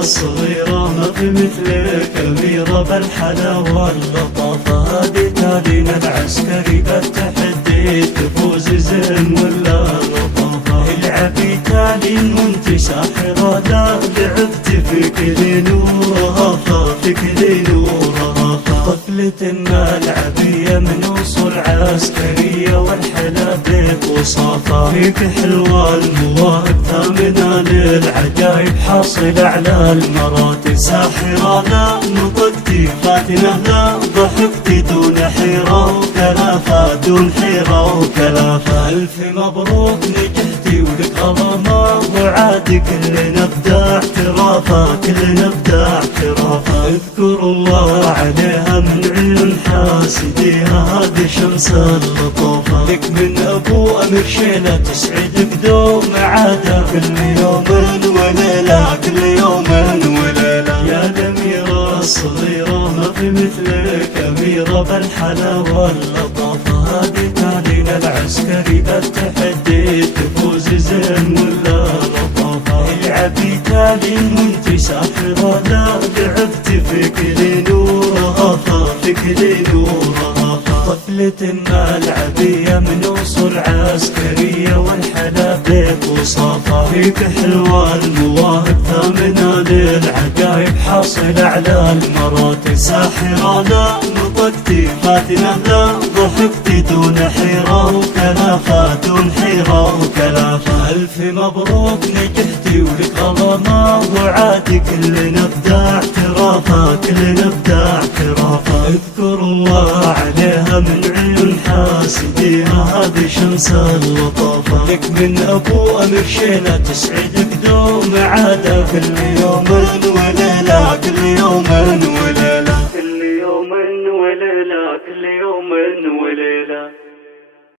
الصغيرة ما في مثلك أميرة بالحلاوة واللطافة. هذه تالينا العسكري بالتحدي تفوز زين ولا لطافة. العبي تالين وانت ساحرة لا لعبت فيك لنورها فيك لنورها. طفلتنا العبية من وصول عسكرية والحلا بيك وصافة. فيك حلوة المواهب ثامنة للعجايب حاصلة على المراتب. ساحرة لا نطقتي فاتنة لا ضحكتي دون حيرة وكلافة دون حيرة وكلافة. ألف مبروك نجحتي ولك غرامة وعادي كلنا بدأ اعترافة كلنا بدأ اعترافة. اذكر الله عليها من عيون حاسديها هذه شمس اللطافة. لك من ابو امير شيلة تسعدك دوم عادة كل يوم وليلة كل يوم وليلة. يا الأميرة الصغيرة ما في مثلك أميرة بالحلاوة واللطافة. هذه تالينا العسكري بالتحدي تفوز زين ولا لطافة. العبي تالين وانت ساحرة لا لعبت فيك لنورها فيك لنورها. طفلتنا العبية من وصول عسكرية والحلا بيك وصافة. فيك حلوة المواهب ثامنة للعجايب حاصلة على المراتب. ساحرة لا نطقتي فاتنة لا ضحكتي دون حيرة وكلافة دون حيرة وكلافة. ألف مبروك نجحتي ولك غرامة وعادي كلنا بدأ اعترافة كلنا بدأ اعترافة. اذكر الله عليها من عيون حاسديها هذه شمس اللطافة. لك من ابو امير شيلة تسعدك دوم عادة كل يوم وليلة كل يوم وليلة كل يوم وليلة كل يوم وليلة.